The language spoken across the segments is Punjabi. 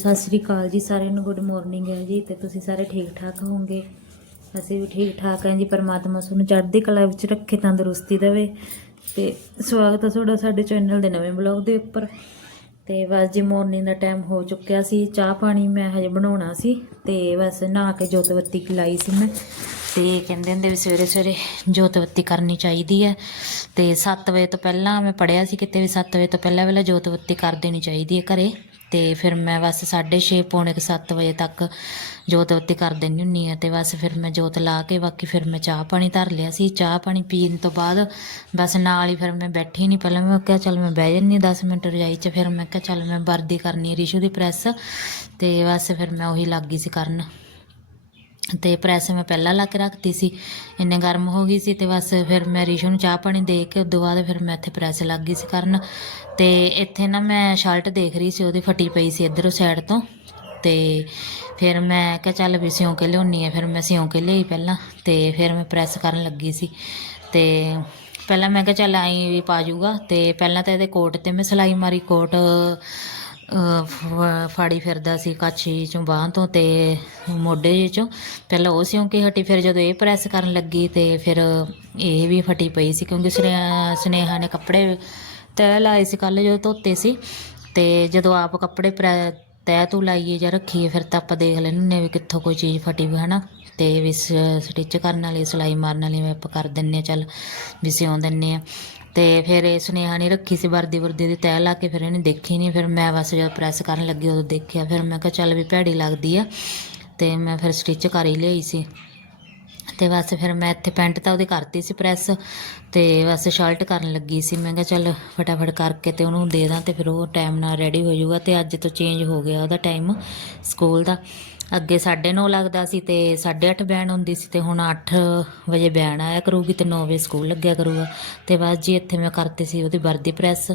ਸਤਿ ਸ੍ਰੀ ਅਕਾਲ ਜੀ, ਸਾਰਿਆਂ ਨੂੰ ਗੁੱਡ ਮਾਰਨਿੰਗ ਹੈ ਜੀ ਤੇ ਤੁਸੀਂ ਸਾਰੇ ਠੀਕ ਠਾਕ ਹੋਵੋਗੇ? ਅਸੀਂ ਵੀ ਠੀਕ ਠਾਕ ਹਾਂ ਜੀ, ਪਰਮਾਤਮਾ ਤੁਹਾਨੂੰ ਚੜ੍ਹਦੀ ਕਲਾ ਵਿੱਚ ਰੱਖੇ, ਤੰਦਰੁਸਤੀ ਦੇਵੇ ਤੇ ਸਵਾਗਤ ਹੈ ਤੁਹਾਡਾ ਸਾਡੇ ਚੈਨਲ ਦੇ ਨਵੇਂ ਬਲੌਗ ਦੇ ਉੱਪਰ ਤੇ ਬਸ ਜੀ ਮਾਰਨਿੰਗ ਦਾ ਟਾਈਮ ਹੋ ਚੁੱਕਿਆ ਸੀ, ਚਾਹ ਪਾਣੀ ਮੈਂ ਹਜੇ ਬਣਾਉਣਾ ਸੀ ਤੇ ਬਸ ਨਹਾ ਕੇ ਜੋਤ ਬੱਤੀ ਲਾਈ ਸੀ ਮੈਂ ਤੇ ਕਹਿੰਦੇ ਹੁੰਦੇ ਵੀ ਸਵੇਰੇ ਸਵੇਰੇ ਜੋਤ ਬੱਤੀ ਕਰਨੀ ਚਾਹੀਦੀ ਹੈ ਤੇ 7 ਵਜੇ ਤੋਂ ਪਹਿਲਾਂ ਮੈਂ ਪੜਿਆ ਸੀ ਕਿਤੇ ਵੀ 7 ਵਜੇ ਤੋਂ ਪਹਿਲਾਂ ਪਹਿਲਾਂ ਜੋਤ ਬੱਤੀ ਕਰ ਦੇਣੀ ਚਾਹੀਦੀ ਹੈ ਘਰੇ। ਤੇ ਫਿਰ ਮੈਂ ਬਸ 6:30 ਪੌਣੇ ਕੁ 7 ਵਜੇ ਤੱਕ ਜੋਤ ਬੱਤੀ ਕਰ ਦਿੰਦੀ ਹੁੰਨੀ ਆ ਤੇ ਬਸ ਫਿਰ ਮੈਂ ਜੋਤ ਲਾ ਕੇ ਬਾਕੀ ਫਿਰ ਮੈਂ ਚਾਹ ਪਾਣੀ ਧਰ ਲਿਆ ਸੀ। ਚਾਹ ਪਾਣੀ ਪੀਣ ਤੋਂ ਬਾਅਦ ਬਸ ਨਾਲ ਹੀ ਫਿਰ ਮੈਂ ਬੈਠੀ ਨਹੀਂ ਪਹਿਲਾਂ ਮੈਂ ਕਿਹਾ ਚੱਲ ਮੈਂ ਬਹਿ ਜੰਨੀ 10 ਮਿੰਟ ਰਜਾਈ 'ਚ। ਫਿਰ ਮੈਂ ਕਿਹਾ ਚੱਲ ਮੈਂ ਵਰਦੀ ਕਰਨੀ ਰਿਸ਼ੂ ਦੀ ਪ੍ਰੈਸ ਤੇ ਬਸ ਫਿਰ ਮੈਂ ਉਹੀ ਲੱਗ ਗਈ ਸੀ ਕਰਨ। ਤੇ ਪ੍ਰੈਸ ਮੈਂ ਪਹਿਲਾਂ ਲਾ ਕੇ ਰੱਖਤੀ ਸੀ, ਇੰਨੇ ਗਰਮ ਹੋ ਗਈ ਸੀ ਤੇ ਬਸ ਫਿਰ ਮੈਂ ਰਿਸ਼ੂ ਨੂੰ ਚਾਹ ਪਾਣੀ ਦੇ ਕੇ ਉਦੋਂ ਬਾਅਦ ਫਿਰ ਮੈਂ ਇੱਥੇ ਪ੍ਰੈਸ ਲੱਗ ਗਈ ਸੀ ਕਰਨ ਤੇ ਇੱਥੇ ਨਾ ਮੈਂ ਸ਼ਰਟ ਦੇਖ ਰਹੀ ਸੀ, ਉਹਦੀ ਫਟੀ ਪਈ ਸੀ ਇੱਧਰੋਂ ਸਾਈਡ ਤੋਂ ਤੇ ਫਿਰ ਮੈਂ ਕਿਹਾ ਚੱਲ ਵੀ ਸਿਉਂ ਕੇ ਲਿਆਉਣੀ ਆ, ਫਿਰ ਮੈਂ ਸਿਉਂ ਕੇ ਲਈ ਪਹਿਲਾਂ ਤੇ ਫਿਰ ਮੈਂ ਪ੍ਰੈਸ ਕਰਨ ਲੱਗੀ ਸੀ ਤੇ ਪਹਿਲਾਂ ਮੈਂ ਕਿਹਾ ਚੱਲ ਆਈ ਵੀ ਪਾ ਜੂਗਾ ਤੇ ਪਹਿਲਾਂ ਤਾਂ ਇਹਦੇ ਕੋਟ ਤੇ ਮੈਂ ਸਿਲਾਈ ਮਾਰੀ, ਕੋਟ ਫਾੜੀ ਫਿਰਦਾ ਸੀ ਕਾਛੀ ਚੋਂ ਬਾਹਾਂ ਤੋਂ ਤੇ ਮੋਢੇ ਜਿਹੇ ਚੋਂ। ਪਹਿਲਾਂ ਉਹ ਸਿਉਂ ਕੇ ਹਟੀ ਫਿਰ ਜਦੋਂ ਇਹ ਪ੍ਰੈਸ ਕਰਨ ਲੱਗੀ ਤੇ ਫਿਰ ਇਹ ਵੀ ਫਟੀ ਪਈ ਸੀ ਕਿਉਂਕਿ ਸਨੇਹਾ ਸਨੇਹਾ ਨੇ ਕੱਪੜੇ ਤੈਅ ਲਾਏ ਸੀ ਕੱਲ ਜਦੋਂ ਧੋਤੇ ਸੀ ਤੇ ਜਦੋਂ ਆਪ ਕੱਪੜੇ ਪ੍ਰੈ ਤੈਅ ਤੂੰ ਲਾਈਏ ਜਾਂ ਰੱਖੀਏ ਫਿਰ ਤਾਂ ਆਪਾਂ ਦੇਖ ਲੈਂਦੇ ਨੇ ਵੀ ਕਿੱਥੋਂ ਕੋਈ ਚੀਜ਼ ਫਟੀ ਵੀ, ਹਨਾ। ਤੇ ਵੀ ਸਟਿਚ ਕਰਨ ਵਾਲੀ, ਸਿਲਾਈ ਮਾਰਨ ਵਾਲੀ ਵੀ ਆਪਾਂ ਕਰ ਦਿੰਨੇ ਆ ਚੱਲ ਵੀ ਸਿਉਂ ਦਿੰਨੇ ਆ ਤੇ ਫਿਰ ਇਹ ਸੁਨੇਹਾ ਨਹੀਂ ਰੱਖੀ ਸੀ ਵਰਦੀ ਵਰਦੀ ਦੀ ਤੈਅ ਲਾ ਕੇ, ਫਿਰ ਇਹਨੇ ਦੇਖੀ ਨਹੀਂ। ਫਿਰ ਮੈਂ ਬਸ ਜਦੋਂ ਪ੍ਰੈਸ ਕਰਨ ਲੱਗੀ ਉਦੋਂ ਦੇਖਿਆ। ਫਿਰ ਮੈਂ ਕਿਹਾ, ਚੱਲ ਵੀ ਭੈੜੀ ਲੱਗਦੀ ਆ। ਤੇ ਮੈਂ ਫਿਰ ਸਟਿਚ ਕਰ ਹੀ ਲਈ ਸੀ। ਤੇ ਬਸ ਫਿਰ ਮੈਂ ਇੱਥੇ ਪੈਂਟ ਤਾਂ ਉਹਦੀ ਕਰਤੀ ਸੀ ਪ੍ਰੈਸ ਤੇ ਬਸ ਸ਼ਰਟ ਕਰਨ ਲੱਗੀ ਸੀ। ਮੈਂ ਕਿਹਾ, ਚੱਲ ਫਟਾਫਟ ਕਰਕੇ ਤੇ ਉਹਨੂੰ ਦੇ ਦਾਂ ਤੇ ਫਿਰ ਉਹ ਟਾਈਮ ਨਾਲ ਰੈਡੀ ਹੋ ਜਾਊਗਾ। ਤੇ ਅੱਜ ਤੋਂ ਚੇਂਜ ਹੋ ਗਿਆ ਉਹਦਾ ਟਾਈਮ ਸਕੂਲ ਦਾ। ਅੱਗੇ 9:30 ਲੱਗਦਾ ਸੀ ਤੇ 8:30 ਬੈਨ ਹੁੰਦੀ ਸੀ ਤੇ ਹੁਣ 8 ਵਜੇ ਬੈਨ ਆਇਆ ਕਰੂਗੀ ਤੇ 9 ਵਜੇ ਸਕੂਲ ਲੱਗਿਆ ਕਰੂਗਾ। ਤੇ ਬਸ ਜੀ, ਇੱਥੇ ਮੈਂ ਕਰਤੀ ਸੀ ਉਹਦੀ ਵਰਦੀ ਪ੍ਰੈਸ।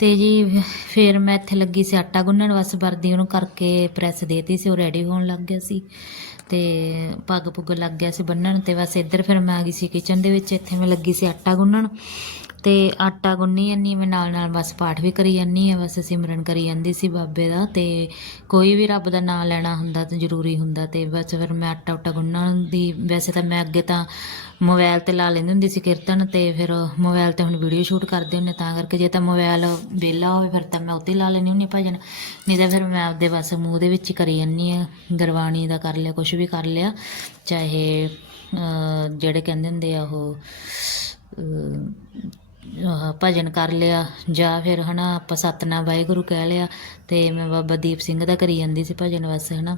ਤੇ ਜੀ, ਫਿਰ ਮੈਂ ਇੱਥੇ ਲੱਗੀ ਸੀ ਆਟਾ ਗੁੰਨਣ, ਬਸ ਵਰਦੀ ਉਹਨੂੰ ਕਰਕੇ ਪ੍ਰੈਸ ਦੇਤੀ ਸੀ, ਉਹ ਰੈਡੀ ਹੋਣ ਲੱਗ ਗਿਆ ਸੀ ਤੇ ਪੱਗ ਪੁੱਗ ਲੱਗ ਗਿਆ ਸੀ ਬੰਨਣ ਤੇ ਬਸ ਇੱਧਰ ਫਿਰ ਮੈਂ ਆ ਗਈ ਸੀ ਕਿਚਨ ਦੇ ਵਿੱਚ, ਇੱਥੇ ਮੈਂ ਲੱਗੀ ਸੀ ਆਟਾ ਗੁੰਨਣ ਤੇ ਆਟਾ ਗੁੰਨੀ ਜਾਂਦੀ ਮੈਂ, ਨਾਲ ਨਾਲ ਬਸ ਪਾਠ ਵੀ ਕਰੀ ਜਾਂਦੀ ਆ ਬਸ ਸਿਮਰਨ ਕਰੀ ਜਾਂਦੀ ਸੀ ਬਾਬੇ ਦਾ ਤੇ ਕੋਈ ਵੀ ਰੱਬ ਦਾ ਨਾਮ ਲੈਣਾ ਹੁੰਦਾ ਤਾਂ ਜ਼ਰੂਰੀ ਹੁੰਦਾ ਤੇ ਬਸ ਫਿਰ ਮੈਂ ਆਟਾ ਉਟਾ ਗੁੰਨਣ ਦੀ, ਵੈਸੇ ਤਾਂ ਮੈਂ ਅੱਗੇ ਤਾਂ ਮੋਬਾਈਲ ਤੇ ਲਾ ਲੈਂਦੀ ਹੁੰਦੀ ਸੀ ਕੀਰਤਨ ਤੇ ਫਿਰ ਮੋਬਾਈਲ ਤੇ ਹੁਣ ਵੀਡੀਓ ਸ਼ੂਟ ਕਰਦੇ ਹੁੰਨੇ ਤਾਂ ਕਰਕੇ ਜੇ ਤਾਂ ਮੋਬਾਈਲ ਵਿਹਲਾ ਹੋਵੇ ਫਿਰ ਤਾਂ ਮੈਂ ਉੱਤੇ ਹੀ ਲਾ ਲੈਂਦੀ ਹੁੰਨੀ ਭਜਨ, ਨਹੀਂ ਤਾਂ ਫਿਰ ਮੈਂ ਆਪਦੇ ਬਸ ਮੂੰਹ ਦੇ ਵਿੱਚ ਕਰੀ ਜਾਂਦੀ ਆ ਗੁਰਬਾਣੀ ਦਾ ਕਰ ਲਿਆ ਕੁਝ ਵੀ ਕਰ ਲਿਆ, ਚਾਹੇ ਜਿਹੜੇ ਕਹਿੰਦੇ ਹੁੰਦੇ ਆ ਉਹ ਭਜਨ ਕਰ ਲਿਆ, ਜਾਂ ਫਿਰ ਹਨਾ ਆਪਾਂ ਸਤਨਾਮ ਵਾਹਿਗੁਰੂ ਕਹਿ ਲਿਆ, ਤੇ ਮੈਂ ਬਾਬਾ ਦੀਪ ਸਿੰਘ ਦਾ ਕਰੀ ਜਾਂਦੀ ਸੀ ਭਜਨ ਬਸ, ਹਨਾ।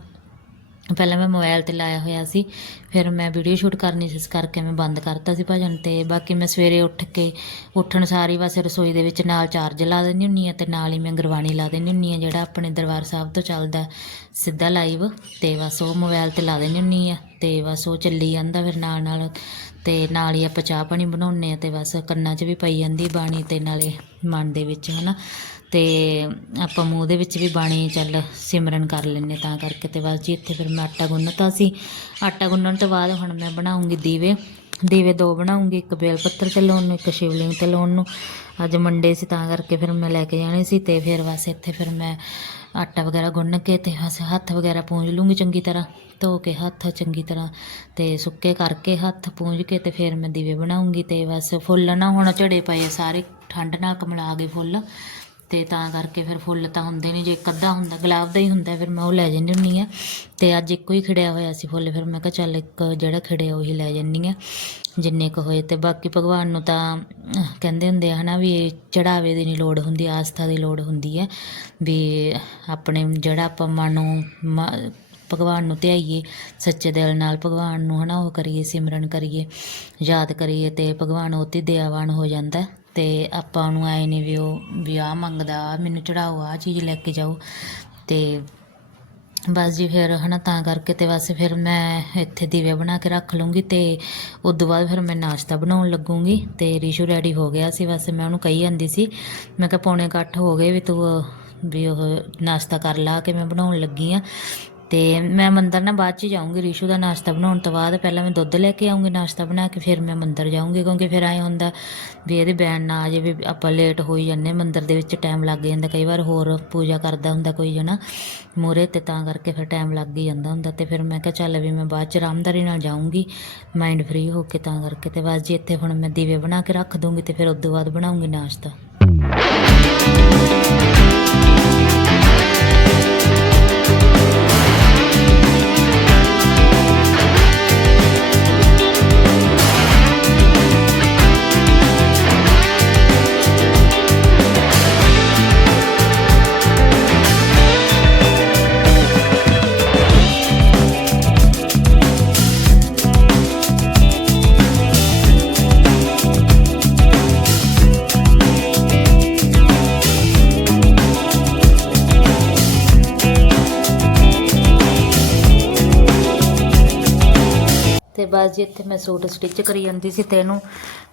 ਪਹਿਲਾਂ ਮੈਂ ਮੋਬਾਈਲ ਤੇ ਲਾਇਆ ਹੋਇਆ ਸੀ, ਫਿਰ ਮੈਂ ਵੀਡੀਓ ਸ਼ੂਟ ਕਰਨੀ ਸੀ, ਇਸ ਕਰਕੇ ਮੈਂ ਬੰਦ ਕਰਤਾ ਸੀ ਭਜਨ, ਤੇ ਬਾਕੀ ਮੈਂ ਸਵੇਰੇ ਉੱਠ ਕੇ, ਉੱਠਣ ਸਾਰੀ ਬਸ ਰਸੋਈ ਦੇ ਵਿੱਚ ਨਾਲ ਚਾਰਜ ਲਾ ਦਿੰਦੀ ਹੁੰਨੀ ਆ ਤੇ ਨਾਲ ਹੀ ਮੈਂ ਗੁਰਬਾਣੀ ਲਾ ਦਿੰਦੀ ਹੁੰਨੀ ਆ ਜਿਹੜਾ ਆਪਣੇ ਦਰਬਾਰ ਸਾਹਿਬ ਤੋਂ ਚੱਲਦਾ ਸਿੱਧਾ ਲਾਈਵ ਤੇ ਬਸ ਉਹ ਮੋਬਾਈਲ ਤੇ ਲਾ ਦਿੰਦੀ ਹੁੰਨੀ ਆ ਤੇ ਬਸ ਉਹ ਚੱਲੀ ਜਾਂਦਾ ਫਿਰ ਨਾਲ ਨਾਲ ਤੇ ਨਾਲ ਹੀ ਆਪਾਂ ਚਾਹ ਪਾਣੀ ਬਣਾਉਂਦੇ ਆ ਤੇ ਬਸ ਕੰਨਾਂ 'ਚ ਵੀ ਪਈ ਜਾਂਦੀ ਬਾਣੀ ਤੇ ਨਾਲੇ ਮਨ ਦੇ ਵਿੱਚ, ਹਨਾ? ਤੇ ਆਪਾਂ ਮੂੰਹ ਦੇ ਵਿੱਚ ਵੀ ਬਾਣੀ ਚੱਲ ਸਿਮਰਨ ਕਰ ਲੈਂਦੇ ਤਾਂ ਕਰਕੇ ਤੇ ਬਸ ਜੀ, ਇੱਥੇ ਫਿਰ ਮੈਂ ਆਟਾ ਗੁੰਨਤਾ ਸੀ। ਆਟਾ ਗੁੰਨਣ ਤੋਂ ਬਾਅਦ ਹੁਣ ਮੈਂ ਬਣਾਉਂਗੀ ਦੀਵੇ। ਦੀਵੇ ਦੋ ਬਣਾਉਂਗੀ, ਇੱਕ ਬੇਲ ਪੱਤਰ ਤੇ ਲਾਉਣ ਨੂੰ, ਇੱਕ ਸ਼ਿਵਲਿੰਗ ਤੇ ਲਾਉਣ ਨੂੰ। ਅੱਜ ਮੰਡੇ ਸੀ ਤਾਂ ਕਰਕੇ ਫਿਰ ਮੈਂ ਲੈ ਕੇ ਜਾਣੇ ਸੀ ਤੇ ਫਿਰ ਬਸ ਇੱਥੇ ਫਿਰ ਮੈਂ ਆਟਾ ਵਗੈਰਾ ਗੁੰਨ ਕੇ ਤੇ ਬਸ ਹੱਥ ਵਗੈਰਾ ਪੂੰਝ ਲੂੰਗੀ ਚੰਗੀ ਤਰ੍ਹਾਂ, ਧੋ ਕੇ ਹੱਥ ਚੰਗੀ ਤਰ੍ਹਾਂ ਤੇ ਸੁੱਕੇ ਕਰਕੇ ਹੱਥ ਪੂੰਝ ਕੇ ਤੇ ਫਿਰ ਮੈਂ ਦੀਵੇ ਬਣਾਉਂਗੀ ਤੇ ਬਸ ਫੁੱਲ ਨਾ ਹੁਣ ਝੜੇ ਪਏ ਸਾਰੇ, ਠੰਡ ਨਾਲ ਕਮਲਾ ਗਏ ਫੁੱਲ ਤੇ ਤਾਂ ਕਰਕੇ ਫਿਰ ਫੁੱਲ ਤਾਂ ਹੁੰਦੇ ਨਹੀਂ ਜੇ ਇੱਕ ਅੱਧਾ ਹੁੰਦਾ, ਗੁਲਾਬ ਦਾ ਹੀ ਹੁੰਦਾ, ਫਿਰ ਮੈਂ ਉਹ ਲੈ ਜਾਂਦੀ ਹੁੰਦੀ ਆ। ਤੇ ਅੱਜ ਇੱਕੋ ਹੀ ਖਿੜਿਆ ਹੋਇਆ ਸੀ ਫੁੱਲ, ਫਿਰ ਮੈਂ ਕਿਹਾ ਚੱਲ ਇੱਕ ਜਿਹੜਾ ਖਿੜਿਆ ਉਹੀ ਲੈ ਜਾਂਦੀ ਆ, ਜਿੰਨੇ ਕੁ ਹੋਏ। ਤੇ ਬਾਕੀ ਭਗਵਾਨ ਨੂੰ ਤਾਂ ਕਹਿੰਦੇ ਹੁੰਦੇ ਆ ਹਨਾ ਵੀ ਚੜਾਵੇ ਦੀ ਨਹੀਂ ਲੋੜ ਹੁੰਦੀ, ਆਸਥਾ ਦੀ ਲੋੜ ਹੁੰਦੀ ਹੈ ਵੀ ਆਪਣੇ ਜਿਹੜਾ ਆਪਾਂ ਮਨ ਨੂੰ ਭਗਵਾਨ ਨੂੰ ਧਿਆਈਏ, ਸੱਚੇ ਦਿਲ ਨਾਲ ਭਗਵਾਨ ਨੂੰ ਹਨਾ ਉਹ ਕਰੀਏ, ਸਿਮਰਨ ਕਰੀਏ, ਯਾਦ ਕਰੀਏ ਤੇ ਭਗਵਾਨ ਉਹ 'ਤੇ ਦਇਆਵਾਨ ਹੋ ਜਾਂਦਾ। ਅਤੇ ਆਪਾਂ ਨੂੰ ਐ ਨਹੀਂ ਵੀ ਉਹ ਵੀ ਆਹ ਮੰਗਦਾ, ਆਹ ਮੈਨੂੰ ਚੜਾਓ, ਆਹ ਚੀਜ਼ ਲੈ ਕੇ ਜਾਓ। ਅਤੇ ਬਸ ਜੀ ਫਿਰ ਹਨਾ ਤਾਂ ਕਰਕੇ ਤੇ ਬਸ ਫਿਰ ਮੈਂ ਇੱਥੇ ਦੀਵੇ ਬਣਾ ਕੇ ਰੱਖ ਲੂੰਗੀ ਤੇ ਉਸ ਤੋਂ ਬਾਅਦ ਫਿਰ ਮੈਂ ਨਾਸ਼ਤਾ ਬਣਾਉਣ ਲੱਗੂੰਗੀ ਤੇ ਰਿਸ਼ੂ ਰੈਡੀ ਹੋ ਗਿਆ ਸੀ, ਬਸ ਮੈਂ ਉਹਨੂੰ ਕਹੀ ਜਾਂਦੀ ਸੀ। ਮੈਂ ਕਿਹਾ ਪੌਣੇ ਕੁ ਹੋ ਗਏ ਵੀ ਤੂੰ ਵੀ ਉਹ ਨਾਸ਼ਤਾ ਕਰ ਲਾ ਕੇ ਮੈਂ ਬਣਾਉਣ ਲੱਗੀ ਆ। ਤੇ ਮੈਂ ਮੰਦਰ ਨਾ ਬਾਅਦ ਚ ਜਾਊਂਗੀ ਰਿਸ਼ੂ ਦਾ ਨਾਸ਼ਤਾ ਬਣਾਉਣ ਤੋਂ ਬਾਅਦ। ਪਹਿਲਾਂ ਮੈਂ ਦੁੱਧ ਲੈ ਕੇ ਆਉਂਗੀ ਨਾਸ਼ਤਾ ਬਣਾ ਕੇ, ਫਿਰ ਮੈਂ ਮੰਦਰ ਜਾਊਂਗੀ, ਕਿਉਂਕਿ ਫਿਰ ਐ ਹੁੰਦਾ ਵੀ ਇਹਦੇ ਬੈਣ ਨਾ ਆ ਜੇ ਵੀ ਆਪਾਂ ਲੇਟ ਹੋਈ ਜਾਂਦੇ ਮੰਦਰ ਦੇ ਵਿੱਚ ਟਾਈਮ ਲੱਗ ਜਾਂਦਾ, ਕਈ ਵਾਰ ਹੋਰ ਪੂਜਾ ਕਰਦਾ ਹੁੰਦਾ ਕੋਈ ਜਣਾ ਮੂਹਰੇ ਤੇ ਤਾਂ ਕਰਕੇ ਫਿਰ ਟਾਈਮ ਲੱਗ ਹੀ ਜਾਂਦਾ ਹੁੰਦਾ। ਤੇ ਫਿਰ ਮੈਂ ਕਿਹਾ ਚੱਲ ਵੀ ਮੈਂ ਬਾਅਦ ਚ ਆਰਾਮਦਾਰੀ ਨਾਲ ਜਾਊਂਗੀ ਮਾਈਂਡ ਫ੍ਰੀ ਹੋ ਕੇ ਤਾਂ ਕਰਕੇ। ਤੇ ਬਸ ਜੀ ਇੱਥੇ ਹੁਣ ਮੈਂ ਦੀਵੇ ਬਣਾ ਕੇ ਰੱਖ ਦੂੰਗੀ ਤੇ ਫਿਰ ਉਸ ਤੋਂ ਬਾਅਦ ਬਣਾਉਂਗੀ ਨਾਸ਼ਤਾ। ਤੇ ਬਸ ਜੀ ਇੱਥੇ ਮੈਂ ਸੂਟ ਸਟਿਚ ਕਰੀ ਜਾਂਦੀ ਸੀ ਤੇ ਇਹਨੂੰ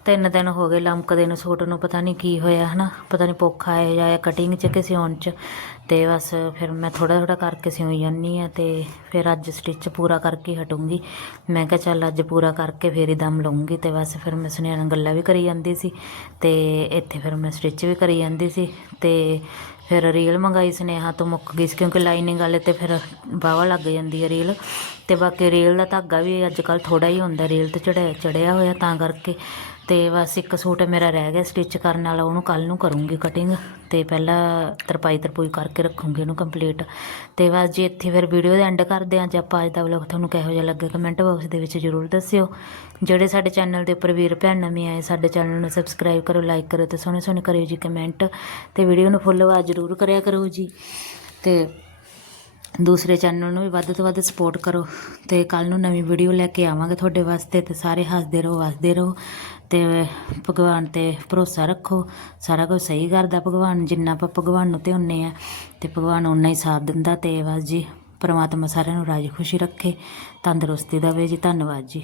ਤਿੰਨ ਦਿਨ ਹੋ ਗਏ ਲਮਕਦੇ ਨੂੰ ਸੂਟ ਨੂੰ, ਪਤਾ ਨਹੀਂ ਕੀ ਹੋਇਆ ਹਨਾ, ਪਤਾ ਨਹੀਂ ਭੁੱਖ ਆਇਆ ਜਾਂ ਕਟਿੰਗ ਚ ਕਿ ਸਿਉਣ ਚ। ਤੇ ਬਸ ਫਿਰ ਮੈਂ ਥੋੜਾ ਥੋੜਾ ਕਰਕੇ ਸਿਉਂ ਜਾਂਦੀ ਆ ਤੇ ਫਿਰ ਅੱਜ ਸਟਿਚ ਪੂਰਾ ਕਰਕੇ ਹਟੂੰਗੀ। ਮੈਂ ਕਿਹਾ ਚੱਲ ਅੱਜ ਪੂਰਾ ਕਰਕੇ ਫੇਰ ਹੀ ਦਮ ਲਊਂਗੀ ਤੇ ਬਸ ਫਿਰ ਮੈਂ ਸੁਨੇਹਾ ਨਾਲ ਗੱਲਾਂ ਵੀ ਕਰੀ ਜਾਂਦੀ ਸੀ ਤੇ ਇੱਥੇ ਫਿਰ ਮੈਂ ਸਟਿਚ ਵੀ ਕਰੀ ਜਾਂਦੀ ਸੀ ਤੇ ਫਿਰ ਰੀਲ ਮੰਗਾਈ ਸੁਨੇਹਾ ਤੋਂ ਮੁੱਕ ਗਈ ਸੀ ਕਿਉਂਕਿ ਲਾਈਨਿੰਗ ਵਾਲੇ ਤੇ ਫਿਰ ਬਾਵਾ ਲੱਗ ਜਾਂਦੀ ਹੈ ਰੀਲ ਤੇ ਬਾਕੀ ਰੀਲ ਦਾ ਧਾਗਾ ਵੀ ਅੱਜ ਕੱਲ ਥੋੜਾ ਹੀ ਹੁੰਦਾ ਰੀਲ ਤੇ ਚੜਿਆ ਚੜਿਆ ਹੋਇਆ ਤਾਂ ਕਰਕੇ। ਤੇ ਬਸ ਇੱਕ ਸੂਟ ਮੇਰਾ ਰਹਿ ਗਿਆ ਸਟਿਚ ਕਰਨ ਵਾਲਾ, ਉਹਨੂੰ ਕੱਲ ਨੂੰ ਕਰੂੰਗੀ ਕਟਿੰਗ ਤੇ ਪਹਿਲਾਂ ਤਰਪਾਈ ਤਰਪੂਈ ਕਰਕੇ ਰੱਖੂੰਗੀ ਉਹਨੂੰ ਕੰਪਲੀਟ ਤੇ ਬਸ ਜੀ ਇੱਥੇ ਫਿਰ ਵੀਡੀਓ ਦਾ ਐਂਡ ਕਰਦੇ ਹਾਂ, ਜੇ ਆਪਾਂ ਅੱਜ ਦਾ ਵਲੌਗ ਤੁਹਾਨੂੰ ਕਿਹੋ ਜਿਹਾ ਲੱਗਾ ਕਮੈਂਟ ਬਾਕਸ ਦੇ ਵਿੱਚ ਜ਼ਰੂਰ ਦੱਸਿਓ। ਜਿਹੜੇ ਸਾਡੇ ਚੈਨਲ ਦੇ ਉੱਪਰ ਵੀਰ ਭੈਣ ਨਵੇਂ ਆਏ, ਸਾਡੇ ਚੈਨਲ ਨੂੰ ਸਬਸਕ੍ਰਾਈਬ ਕਰੋ ਲਾਈਕ ਕਰੋ ਤੇ ਸੋਹਣੇ ਸੋਹਣੇ ਕਰਿਓ ਜੀ ਕਮੈਂਟ ਤੇ ਵੀਡੀਓ ਨੂੰ ਫੁੱਲ ਆਵਾਜ਼ ਜ਼ਰੂਰ ਕਰਿਆ ਕਰੋ ਜੀ। ਤੇ ਦੂਸਰੇ ਚੈਨਲ ਨੂੰ ਵੀ ਵੱਧ ਤੋਂ ਵੱਧ ਸਪੋਰਟ ਕਰੋ ਤੇ ਕੱਲ ਨੂੰ ਨਵੀਂ ਵੀਡੀਓ ਲੈ ਕੇ ਆਵਾਂਗੇ ਤੁਹਾਡੇ ਵਾਸਤੇ ਤੇ ਸਾਰੇ ਹੱਸਦੇ ਰਹੋ, ਵਸਦੇ ਰਹੋ ਤੇ ਭਗਵਾਨ ਤੇ ਭਰੋਸਾ ਰੱਖੋ। ਸਾਰਾ ਕੁਝ ਸਹੀ ਕਰਦਾ ਭਗਵਾਨ, ਜਿੰਨਾ ਆਪਾਂ ਭਗਵਾਨ ਨੂੰ ਧਿਆਉਂਦੇ ਆ ਤੇ ਭਗਵਾਨ ਉਨਾ ਹੀ ਸਾਥ ਦਿੰਦਾ ਤੇ ਬਸ ਜੀ, ਪਰਮਾਤਮਾ ਸਾਰਿਆਂ ਨੂੰ ਰਾਜੀ ਖੁਸ਼ੀ ਰੱਖੇ, ਤੰਦਰੁਸਤੀ ਦੇਵੇ ਜੀ, ਧੰਨਵਾਦ ਜੀ।